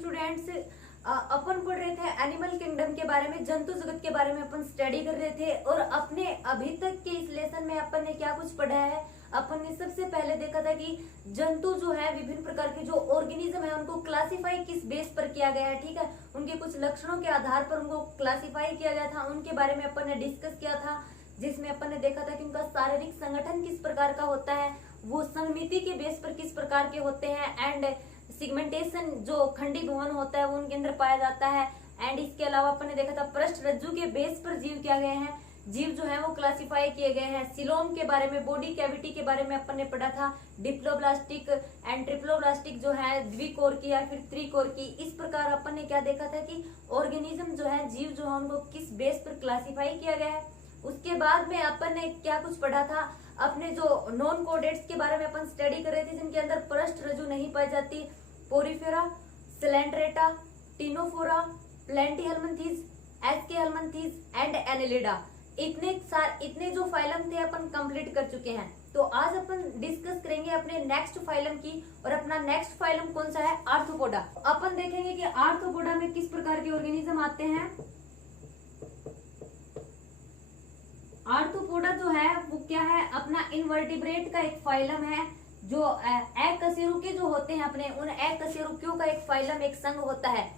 Students, अपन पढ़ रहे थे एनिमल किंगडम के बारे में, जंतु जगत के बारे में अपन स्टडी कर रहे थे। और अपने अभी तक के इस लेसन में अपन ने क्या कुछ पढ़ा है। अपन ने सबसे पहले देखा था कि जंतु जो है विभिन्न प्रकार के जो ऑर्गेनिज्म है उनको क्लासिफाई किस बेस पर किया गया है, ठीक है। उनके कुछ लक्षणों के आधार पर उनको क्लासिफाई किया गया था, उनके बारे में अपन ने डिस्कस किया था। जिसमें अपन ने देखा था कि उनका शारीरिक संगठन किस प्रकार का होता है, वो सममिति के बेस पर किस प्रकार के होते हैं, एंड सिगमेंटेशन जो खंडी भवन होता है वो उनके अंदर पाया जाता है। एंड इसके अलावा अपन ने देखा था पृष्ठ रज्जु के बेस पर जीव क्या गए हैं, जीव जो है वो क्लासिफाई किए गए हैं। सिलोम के बारे में, बॉडी कैविटी के बारे में अपन ने पढ़ा था। डिप्लोब्लास्टिक एंड ट्रिप्लोब्लास्टिक जो है द्विकोर की या फिर त्रिकोर की। इस प्रकार अपन ने क्या देखा था कि ऑर्गेनिज्म जो है, जीव जो है उनको किस बेस पर क्लासिफाई किया गया है। उसके बाद में अपन ने क्या कुछ पढ़ा था, अपने जो नॉन कोडेट्स के बारे में अपन स्टडी कर रहे थे, जिनके अंदर पृष्ठ रज्जु नहीं पाई जाती। Porifera, Coelenterata, Ctenophora, Platyhelminthes, Aschelminthes and Annelida. इतने जो फाइलम थे अपन कंप्लीट कर चुके हैं। तो आज अपन डिस्कस करेंगे अपने नेक्स्ट फाइलम की, और अपना नेक्स्ट फाइलम कौन सा है, आर्थ्रोपोडा। अपन देखेंगे कि आर्थ्रोपोडा में किस प्रकार के ऑर्गेनिज्म आते हैं। आर्थ्रोपोडा जो है वो क्या है, अपना इनवर्टिब्रेट का एक फाइलम है। जो अकशेरुकी जो होते हैं अपने, उन अकशेरुकियों का एक फाइलम, एक संघ होता है।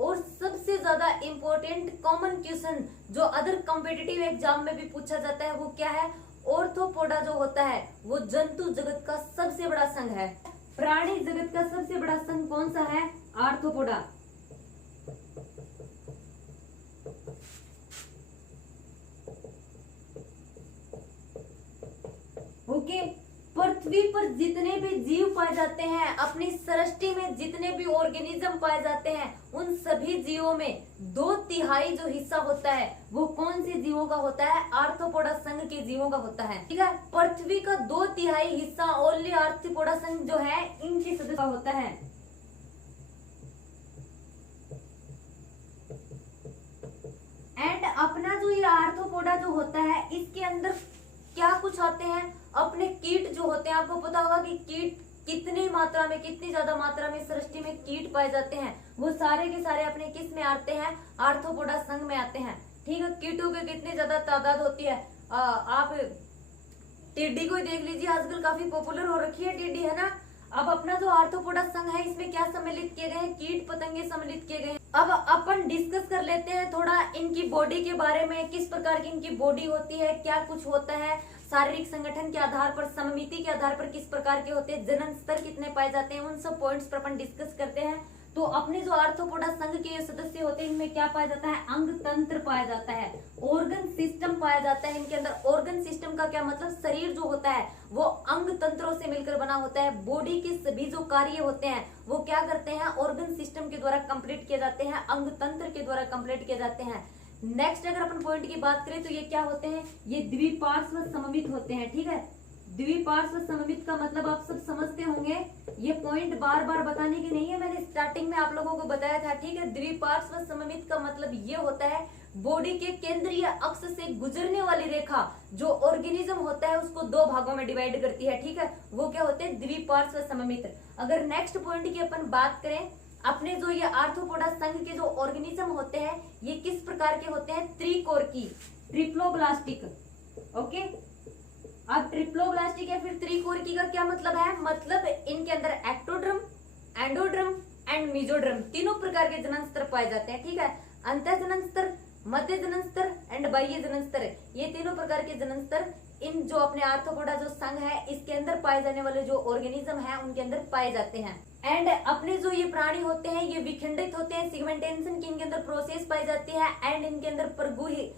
और सबसे ज्यादा इंपॉर्टेंट कॉमन क्वेश्चन जो अदर कॉम्पिटिटिव एग्जाम में भी पूछा जाता है वो क्या है, ऑर्थोपोडा जो होता है वो जंतु जगत का सबसे बड़ा संघ है। प्राणी जगत का सबसे बड़ा संघ कौन सा है, आर्थ्रोपोडा। ओके, पृथ्वी पर जितने भी जीव पाए जाते हैं, अपनी सृष्टि में जितने भी ऑर्गेनिज्म पाए जाते हैं, उन सभी जीवों में 2/3 जो हिस्सा होता है वो कौन से जीवों का होता है, आर्थ्रोपोडा संघ के जीवों का होता है, ठीक है। पृथ्वी का 2/3 हिस्सा ओनली आर्थ्रोपोडा संघ जो है इनके सदस्य का होता है। एंड अपना जो ये आर्थ्रोपोडा जो होता है, इसके अंदर क्या कुछ आते हैं, अपने कीट जो होते हैं। आपको पता होगा कि कीट कितनी मात्रा में, कितनी ज्यादा मात्रा में सृष्टि में कीट पाए जाते हैं, वो सारे के सारे अपने किस में आते हैं, आर्थ्रोपोडा संघ में आते हैं, ठीक है। कीटों की कितनी ज्यादा तादाद होती है, आप टिड्डी को ही देख लीजिए, आजकल काफी पॉपुलर हो रखी है टिड्डी, है ना। अब अपना जो आर्थ्रोपोडा संघ है इसमें क्या सम्मिलित किए गए हैं, कीट पतंगे सम्मिलित किए गए हैं। अब अपन डिस्कस कर लेते हैं थोड़ा इनकी बॉडी के बारे में, किस प्रकार की इनकी बॉडी होती है, क्या कुछ होता है, शारीरिक संगठन के आधार पर, सममिति के आधार पर किस प्रकार के होते हैं, जनन स्तर कितने पाए जाते हैं, उन सब पॉइंट्स पर अपन डिस्कस करते हैं। तो अपने जो आर्थ्रोपोडा संघ के सदस्य होते हैं, इनमें क्या पाया जाता है, अंग तंत्र पाया जाता है, ऑर्गन सिस्टम पाया जाता है। इनके अंदर ऑर्गन सिस्टम का क्या मतलब, शरीर जो होता है वो अंग तंत्रों से मिलकर बना होता है। बॉडी के सभी जो कार्य होते हैं वो क्या करते हैं, ऑर्गन सिस्टम के द्वारा कंप्लीट किए जाते हैं, अंग तंत्र के द्वारा कंप्लीट किए जाते हैं। नेक्स्ट अगर अपन पॉइंट की बात करें तो ये क्या होते हैं, ये द्विपार्श्व सममित होते हैं, ठीक है। द्विपार्श्व सममित का मतलब आप सब समझते होंगे, ये पॉइंट बार बार बताने की नहीं है, मैंने स्टार्टिंग में आप लोगों को बताया था, ठीक है। द्विपार्श्व सममित का मतलब ये होता है, बॉडी के केंद्रीय अक्ष से गुजरने वाली रेखा जो ऑर्गेनिज्म होता है उसको 2 भागों में डिवाइड करती है, ठीक है। वो क्या होते हैं, द्विपार्श्व सममित। अगर नेक्स्ट पॉइंट की अपन बात करें, अपने जो ये आर्थ्रोपोडा संघ के जो ऑर्गेनिज्म होते हैं ये किस प्रकार के होते हैं, त्रिकोर की, ट्रिप्लोब्लास्टिक, ओके। अब ट्रिप्लोब्लास्टिक या फिर त्रिकोरकी का क्या मतलब है, मतलब इनके अंदर एक्टोड्रम, एंडोड्रम एंड मीजोड्रम तीनों प्रकार के जनन स्तर पाए जाते हैं, ठीक है। अंतः जनन स्तर, मध्य जनन स्तर एंड बाह्य जनन स्तर, ये तीनों प्रकार के जनन स्तर इन जो अपने आर्थ्रोपोडा जो संघ है इसके अंदर पाए जाने वाले जो ऑर्गेनिज्म है उनके अंदर पाए जाते हैं। एंड अपने जो ये प्राणी होते हैं ये विखंडित होते हैं, सिगमेंटेशन की इनके अंदर प्रोसेस पाई जाती है, एंड इनके अंदर परगुही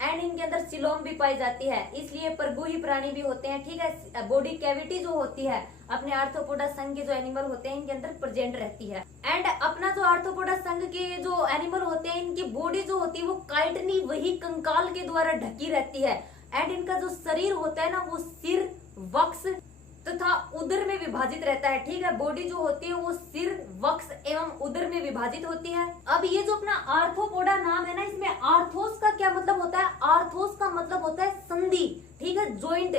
एंड इनके अंदर सिलोम भी पाई जाती है, इसलिए परगुही प्राणी भी होते हैं, ठीक है। बॉडी कैविटी जो होती है अपने आर्थ्रोपोडा संघ के जो एनिमल होते हैं इनके अंदर प्रेजेंट रहती है। एंड अपना जो आर्थ्रोपोडा संघ के जो एनिमल होते हैं इनकी बॉडी जो होती है वो काइटनी वही कंकाल के द्वारा ढकी रहती है। एंड इनका जो शरीर होता है ना वो सिर, वक्ष तथा उदर में विभाजित रहता है, ठीक है। बॉडी जो होती है वो सिर, वक्ष एवं उदर में विभाजित होती है। अब ये जो अपना आर्थ्रोपोडा नाम है ना, इसमें आर्थोस का क्या मतलब होता है, आर्थोस का मतलब होता है संधि, ठीक है, जॉइंट।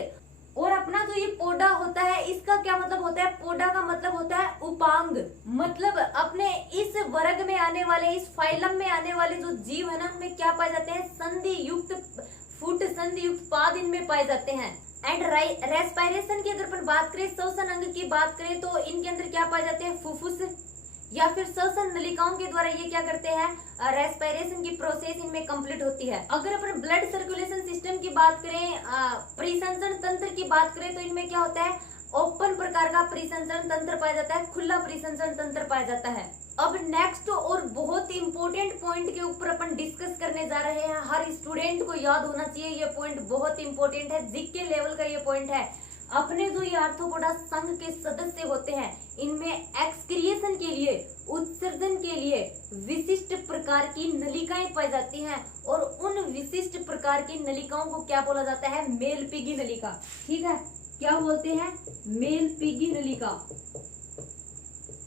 और अपना जो ये पोडा होता है इसका क्या मतलब होता है, पोडा का मतलब होता है उपांग, मतलब अपने इस वर्ग में आने वाले, इस फाइलम में आने वाले जो जीव है ना उनमें क्या पाए जाते हैं, संधि युक्त फुट, संधि युक्त पाद इनमें पाए जाते हैं। एंड रेस्पिरेशन की अगर अपन बात करें, श्वसन अंग की बात करें तो इनके अंदर क्या पाए जाते हैं, फुफ्फुस या फिर श्वसन नलिकाओं के द्वारा ये क्या करते हैं, रेस्पिरेशन की प्रोसेस इनमें कंप्लीट होती है। अगर अपन ब्लड सर्कुलेशन सिस्टम की बात करें, परिसंचरण तंत्र की बात करें तो इनमें क्या होता है, ओपन प्रकार का परिसंचरण तंत्र पाया जाता है, खुला परिसंचरण तंत्र पाया जाता है। अब नेक्स्ट और बहुत इंपॉर्टेंट पॉइंट के ऊपर अपन डिस्कस करने जा रहे हैं, हर स्टूडेंट को याद होना चाहिए, ये पॉइंट बहुत इंपॉर्टेंट है, जीके लेवल का ये पॉइंट है। अपने जो ये आर्थ्रोपोडा संघ के सदस्य होते हैं इनमें एक्सक्रिएशन के लिए, उत्सर्जन के लिए विशिष्ट प्रकार की नलिकाएं पाई जाती हैं और उन विशिष्ट प्रकार की नलिकाओं को क्या बोला जाता है, मेलपीगी नलिका। ठीक है, क्या बोलते हैं, मेलपीगी नलिका।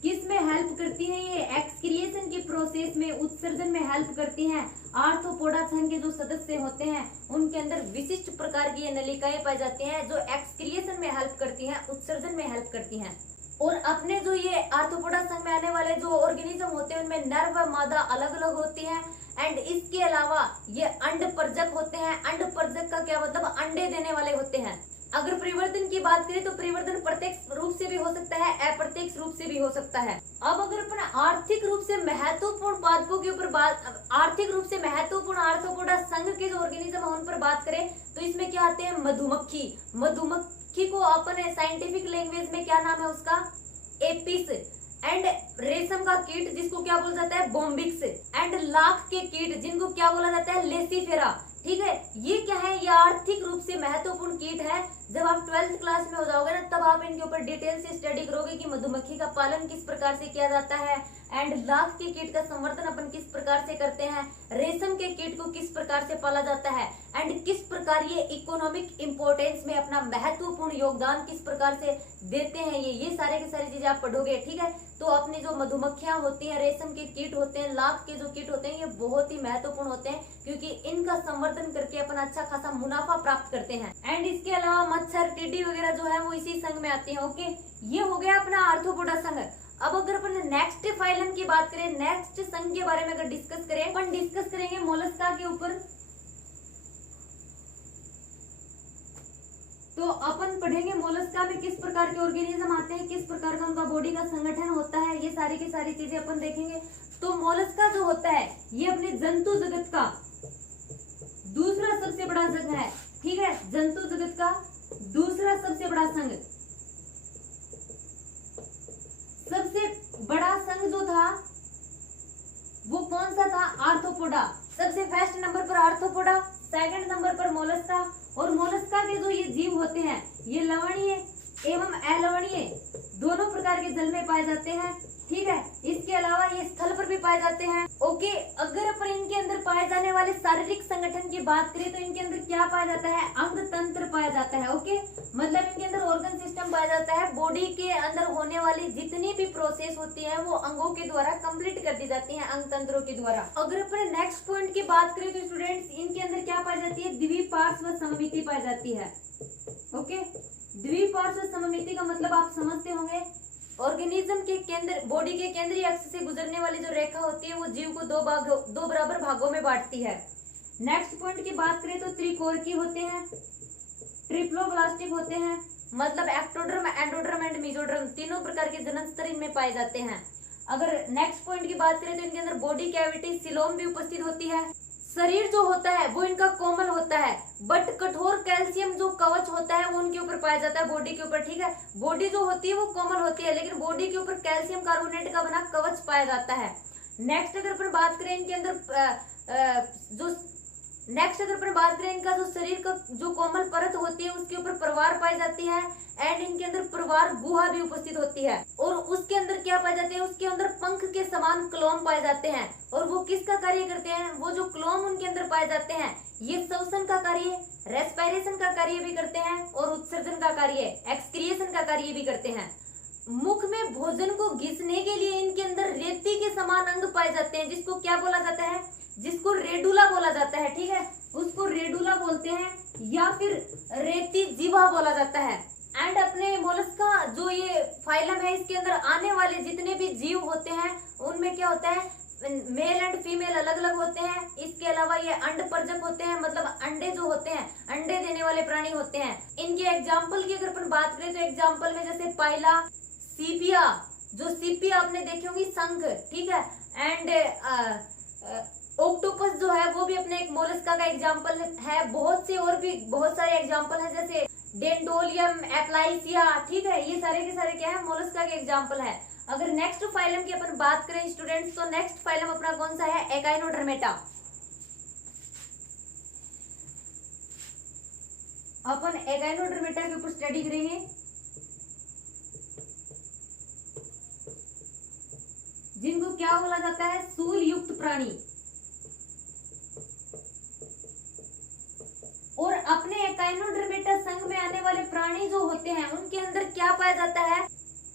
किस में हेल्प करती है ये, एक्सक्रिएशन की प्रोसेस में, उत्सर्जन में हेल्प करती हैं। आर्थ्रोपोडा संघ के जो सदस्य होते हैं उनके अंदर विशिष्ट प्रकार की ये नलिकाएं पाई जाती हैं जो एक्सक्रिएशन में हेल्प करती हैं, उत्सर्जन में हेल्प करती हैं। और अपने जो ये आर्थ्रोपोडा संघ में आने वाले जो ऑर्गेनिज्म होते हैं उनमें नर व मादा अलग अलग होती हैं। एंड इसके अलावा ये अंडपरजक होते हैं। अंडपरजक का क्या मतलब, अंडे देने वाले होते हैं। अगर परिवर्तन की बात करें तो परिवर्तन प्रत्यक्ष रूप से भी हो सकता है, अप्रत्यक्ष रूप से भी हो सकता है। अब अगर अपन आर्थिक रूप से महत्वपूर्ण पादपों के ऊपर बात, आर्थिक रूप से महत्वपूर्ण आर्थ्रोपोडा संघ के जो ऑर्गेनिज्म है उन पर बात करें तो इसमें क्या आते हैं, मधुमक्खी। मधुमक्खी को अपन साइंटिफिक लैंग्वेज में क्या नाम है उसका, एपिस। एंड रेशम का कीट जिसको क्या बोला जाता है, बोम्बिक्स। एंड लाख के कीट जिनको क्या बोला जाता है, लेसिफेरा। ठीक है, ये क्या है, ये आर्थिक रूप से महत्वपूर्ण कीट है। जब आप 12th क्लास में हो जाओगे ना तब आप इनके ऊपर डिटेल से स्टडी करोगे कि मधुमक्खी का पालन किस प्रकार से किया जाता है, एंड लाख के कीट का संवर्धन अपन किस प्रकार से करते हैं, रेशम के कीट को किस प्रकार से पाला जाता है, एंड किस प्रकार ये इकोनॉमिक इंपोर्टेंस में अपना महत्वपूर्ण योगदान किस प्रकार से देते हैं, ये सारे की सारी चीजें आप पढ़ोगे। ठीक है, तो अपनी जो मधुमक्खियां होती हैं, रेशम के कीट होते हैं, लाख के जो कीट होते हैं, ये बहुत ही महत्वपूर्ण होते हैं क्योंकि इनका संवर्धन करके अपन अच्छा खासा मुनाफा प्राप्त करते हैं। एंड इसके अलावा मच्छर, टिड्डी वगैरह जो है वो इसी संघ में आती है। ओके, ये हो गया अपना आर्थ्रोपोडा संघ। अब अगर अपन नेक्स्ट फाइलम की बात करें, नेक्स्ट संघ के बारे में अगर डिस्कस करें, अपन डिस्कस करेंगे मोलस्का के ऊपर। तो अपन पढ़ेंगे मोलस्का में किस प्रकार के ऑर्गेनिज्म आते हैं, किस प्रकार का उनका बॉडी का संगठन होता है, ये सारी की सारी चीजें अपन देखेंगे। तो मोलस्का जो होता है ये अपने जंतु जगत का दूसरा सबसे बड़ा संघ है। ठीक है, जंतु जगत का दूसरा सबसे बड़ा संघ। सबसे बड़ा संघ जो था वो कौन सा था, आर्थ्रोपोडा। सबसे फर्स्ट नंबर पर आर्थ्रोपोडा, सेकंड नंबर पर मोलस्का। और मोलस्का के जो ये जीव होते हैं ये लवणीय एवं अलवणीय दोनों प्रकार के जल में पाए जाते हैं। ठीक है, इसके अलावा ये स्थल पर भी पाए जाते हैं। ओके, अगर अपन इनके अंदर पाए जाने वाले शारीरिक संगठन की बात करें तो इनके अंदर क्या पाया जाता है, अंग तंत्र पाया जाता है। ओके, मतलब इनके अंदर ऑर्गन सिस्टम पाया जाता है। बॉडी के अंदर होने वाली जितनी भी प्रोसेस होती है वो अंगों के द्वारा कंप्लीट कर दी जाती है, अंग तंत्रों के द्वारा। अगर अपन नेक्स्ट पॉइंट की बात करें तो स्टूडेंट्स इनके अंदर क्या पाई जाती है, द्विपार्श्व सममिति पाई जाती है। ओके, द्विपार्श्व सममिति का मतलब आप समझते होंगे, ऑर्गेनिज्म के केंद्र, बॉडी के केंद्रीय अक्ष से गुजरने वाली जो रेखा होती है वो जीव को दो बराबर भागों में बांटती है। नेक्स्ट पॉइंट की बात करें तो त्रिकोरकी होते हैं, ट्रिप्लोब्लास्टिक होते हैं, मतलब एक्टोडर्म, एंडोडर्म एंड मेसोडर्म तीनों प्रकार के जनन इनमें पाए जाते हैं। अगर नेक्स्ट पॉइंट की बात करें तो इनके अंदर बॉडी कैविटी सिलोम भी उपस्थित होती है। शरीर जो होता है वो इनका कोमल होता है, बट कठोर कैल्शियम जो कवच होता है वो उनके ऊपर पाया जाता है, बॉडी के ऊपर। ठीक है, बॉडी जो होती है वो कोमल होती है लेकिन बॉडी के ऊपर कैल्शियम कार्बोनेट का बना कवच पाया जाता है। नेक्स्ट अगर अपन बात करें इनके अंदर इनका जो शरीर का जो कोमल परत होती है उसके ऊपर प्रवार पाई जाती है। एंड इनके अंदर प्रवार गुहा भी उपस्थित होती है और उसके अंदर क्या पाए जाते हैं, उसके अंदर पंख के समान क्लोम पाए जाते हैं। और वो किसका कार्य करते हैं, वो जो क्लोम उनके अंदर पाए जाते हैं ये श्वसन का कार्य, रेस्पिरेशन का कार्य भी करते हैं और उत्सर्जन का कार्य, एक्सक्रिएशन का कार्य भी करते हैं। मुख में भोजन को घिसने के लिए इनके अंदर रेती के समान अंग पाए जाते हैं जिसको क्या बोला जाता है, जिसको रेडुला बोला जाता है। ठीक है, उसको रेडुला बोलते हैं या फिर रेती जीवा बोला जाता है। एंड अपने मोलस्का जो ये फाइलम है, इसके अंदर आने वाले जितने भी जीव होते हैं उनमें क्या होता है, मेल एंड फीमेल अलग अलग होते हैं। इसके अलावा ये अंडपरजक होते हैं, मतलब अंडे जो होते हैं अंडे देने वाले प्राणी होते हैं। इनके एग्जाम्पल की अगर अपन बात करें तो एग्जाम्पल में जैसे पाइला, सीपिया, जो सीपिया आपने देखी होगी शंख, ठीक है, एंड ऑक्टोपस जो है वो भी अपने एक मोलस्का का एग्जाम्पल है। बहुत से और भी बहुत सारे एग्जाम्पल है जैसे डेंडोलियम, एप्लाइसिया, ठीक है, ये सारे के सारे क्या है, मोलस्का के एग्जाम्पल है। अगर नेक्स्ट फाइलम की अपन बात करें स्टूडेंट्स, तो नेक्स्ट फाइलम अपना कौन सा है, एकाइनोडर्मेटा। अपन एकाइनोडर्मेटा के ऊपर स्टडी करेंगे। जिनको क्या बोला जाता है, सूल युक्त प्राणी। और अपने एकाइनोडर्मेटा संघ में आने वाले प्राणी जो होते हैं उनके अंदर क्या पाया जाता है,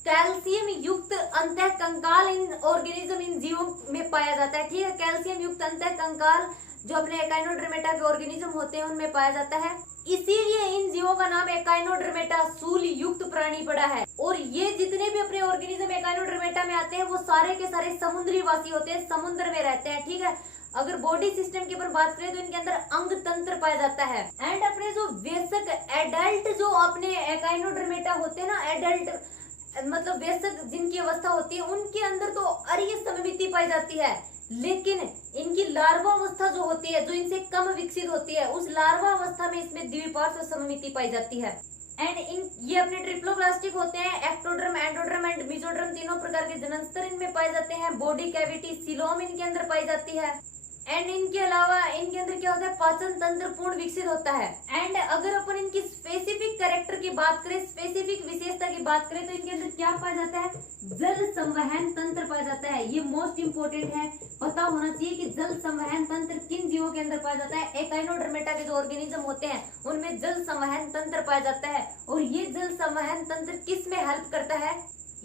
कैल्शियम युक्त अंतः कंकाल इन ऑर्गेनिज्म, इन जीवों में पाया जाता है, ठीक है। कैल्शियम युक्त अंतः कंकाल जो अपने एकाइनोडर्मेटा के ऑर्गेनिज्म होते हैं उनमें पाया जाता है। इसीलिए इन जीवों का नाम एकाइनोडर्मेटा सूल युक्त प्राणी पड़ा है। और ये जितने भी अपने ऑर्गेनिज्म एकाइनोडर्मेटा में आते हैं वो सारे के सारे समुद्री वासी होते हैं, समुद्र में रहते हैं, ठीक है। अगर बॉडी सिस्टम की अपन बात करें तो इनके अंदर अंग तंत्र पाया जाता है। एंड अपने जो वयस्क एडल्ट जो अपने एकाइनोडर्मेटा होते हैं ना, एडल्ट मतलब वयस्क जिनकी अवस्था होती है, उनके अंदर तो अरीय सममिति पाई जाती है। लेकिन इनकी लार्वा अवस्था जो होती है, जो इनसे कम विकसित होती है, उस लार्वा अवस्था में इसमें द्विपार्श्व सममिति पाई जाती है। एंड इन ये अपने ट्रिप्लोब्लास्टिक होते हैं। एक्टोड्रम, एंडोड्रम एंड मेसोड्रम तीनों प्रकार के जननस्तर इनमें पाए जाते हैं। बॉडी कैविटी सीलोम इनके अंदर पाई जाती है। एंड इनके अलावा इनके अंदर क्या होता है, पाचन तंत्र पूर्ण विकसित होता है। एंड अगर अपन इनकी स्पेसिफिक कैरेक्टर की बात करें, स्पेसिफिक विशेषता की बात करें, तो इनके अंदर क्या पाया जाता है, जल संवहन तंत्र पाया जाता है। ये मोस्ट इंपोर्टेंट है, पता होना चाहिए कि जल संवहन तंत्र किन जीवों के अंदर पाया जाता है। एकाइनोडर्मेटा के जो ऑर्गेनिज्म होते हैं उनमें जल संवहन तंत्र पाया जाता है। और ये जल संवहन तंत्र किस में हेल्प करता है,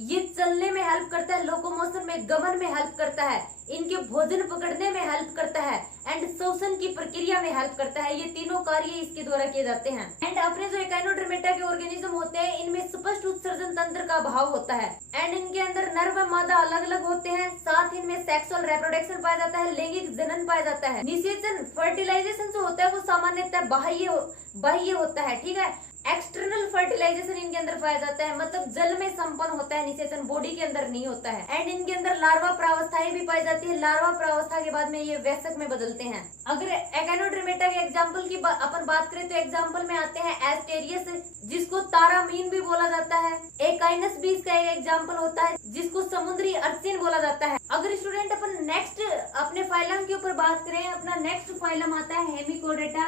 ये चलने में हेल्प करता है, लोकोमोशन में, गमन में हेल्प करता है, इनके भोजन पकड़ने में हेल्प करता है, एंड श्वसन की प्रक्रिया में हेल्प करता है। ये तीनों कार्य इसके द्वारा किए जाते हैं। एंड अपने जो एकाइनोडर्मेटा के ऑर्गेनिज्म होते हैं इनमें स्पष्ट उत्सर्जन तंत्र का अभाव होता है। एंड इनके अंदर नर व मादा अलग अलग होते हैं। साथ ही इनमें सेक्सुअल रिप्रोडक्शन पाया जाता है, लैंगिक जनन पाया जाता है। निषेचन, फर्टिलाइजेशन जो होता है वो सामान्यतः बाह्य होता है, ठीक है। एक्सटर्नल फर्टिलाइजेशन इनके अंदर पाया जाता है, मतलब जल में संपन्न होता है निषेचन, बॉडी के अंदर नहीं होता है। एंड इनके अंदर लार्वा प्रावस्थाएं भी पाई जाती है। लार्वा प्रावस्था के बाद में ये वयस्क में बदलते हैं। अगर एकाइनोडर्मेटा के एग्जाम्पल की अपन बात करें तो एग्जाम्पल में आते हैं एस्टेरियस, जिसको तारामीन भी बोला जाता है। एकाइनस भी इसका एक एग्जाम्पल होता है, जिसको समुद्री अर्चिन बोला जाता है। अगर स्टूडेंट अपन नेक्स्ट अपने फाइलम के ऊपर बात करें, अपना नेक्स्ट फाइलम आता है हेमिकोडेटा।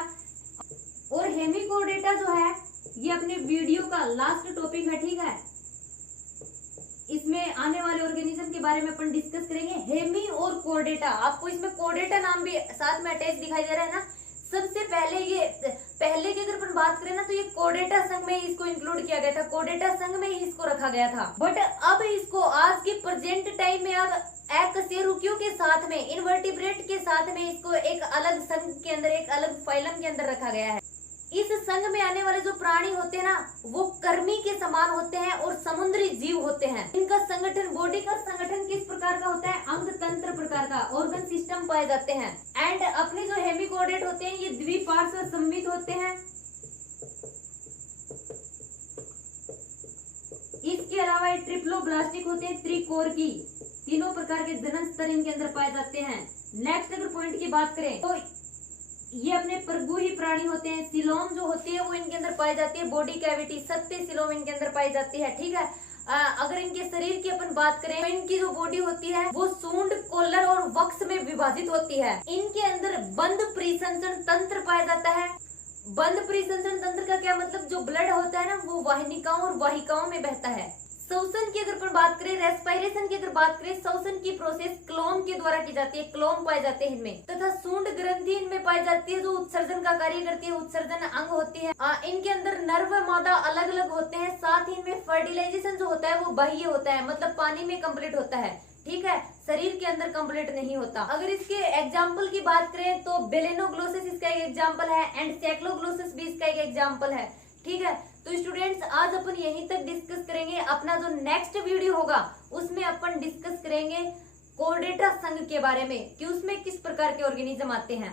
और हेमिकोडेटा जो है ये अपने वीडियो का लास्ट टॉपिक है, ठीक है। इसमें आने वाले ऑर्गेनिज्म के बारे में अपन डिस्कस करेंगे। हेमी और कोडेटा, आपको इसमें कोडेटा नाम भी साथ में अटैच दिखाई दे रहा है ना। सबसे पहले की अगर अपन बात करें ना, तो ये कोडेटा संघ में इसको इंक्लूड किया गया था, कोडेटा संघ में ही इसको रखा गया था। बट अब इसको आज के प्रेजेंट टाइम में अब अकशेरुकियों के साथ में, इनवर्टिब्रेट के साथ में इसको एक अलग संघ के अंदर, एक अलग फाइलम के अंदर रखा गया है। इस संघ में आने वाले जो प्राणी होते हैं ना, वो कर्मी के समान होते हैं और समुद्री जीव होते हैं। इनका संगठन, बॉडी का संगठन किस प्रकार का होता है, अंग तंत्र प्रकार का, ऑर्गन सिस्टम पाए जाते हैं। एंड अपने जो हेमिकोडेट होते हैं ये द्विपार्श्व सममित होते हैं। इसके अलावा ये ट्रिप्लोब्लास्टिक होते हैं, त्रिकोरकी, तीनों प्रकार के जनन स्तर इनके अंदर पाए जाते हैं। नेक्स्ट अगर पॉइंट की बात करें तो ये अपने परगुही प्राणी होते हैं। सिलोम जो होती है वो इनके अंदर पाई जाती है, बॉडी कैविटी, सत्य सिलोम इनके अंदर पाई जाती है, ठीक है। अगर इनके शरीर की अपन बात करें तो इनकी जो बॉडी होती है वो सूंड, कोलर और वक्ष में विभाजित होती है। इनके अंदर बंद परिसंचरण तंत्र पाया जाता है। बंद परिसंचरण तंत्र का क्या मतलब, जो ब्लड होता है ना वो वाहिनिकाओं और वाहिकाओं में बहता है। श्वसन की अगर बात करें, रेस्पिरेशन की अगर बात करें, श्वसन की प्रोसेस क्लोम के द्वारा की जाती है, क्लोम पाए जाते हैं इनमें। तथा सूंड ग्रंथि इनमें पाई जाती है, जो उत्सर्जन का कार्य करती है, उत्सर्जन अंग होती है। इनके अंदर नर व मादा अलग अलग होते हैं। साथ ही इनमें फर्टिलाइजेशन जो होता है वो बाह्य होता है, मतलब पानी में कंप्लीट होता है। ठीक है, शरीर के अंदर कंप्लीट नहीं होता। अगर इसके एग्जाम्पल की बात करें तो बेलेनोग्लोसिस इसका एक एग्जाम्पल है एंड सैक्लोग्लोसिस भी इसका एक एग्जाम्पल है। ठीक है, तो स्टूडेंट्स आज अपन यहीं तक डिस्कस करेंगे। अपना जो नेक्स्ट वीडियो होगा उसमें अपन डिस्कस करेंगे कोर्डेटा संघ के बारे में कि उसमें किस प्रकार के ऑर्गेनिज्म आते हैं।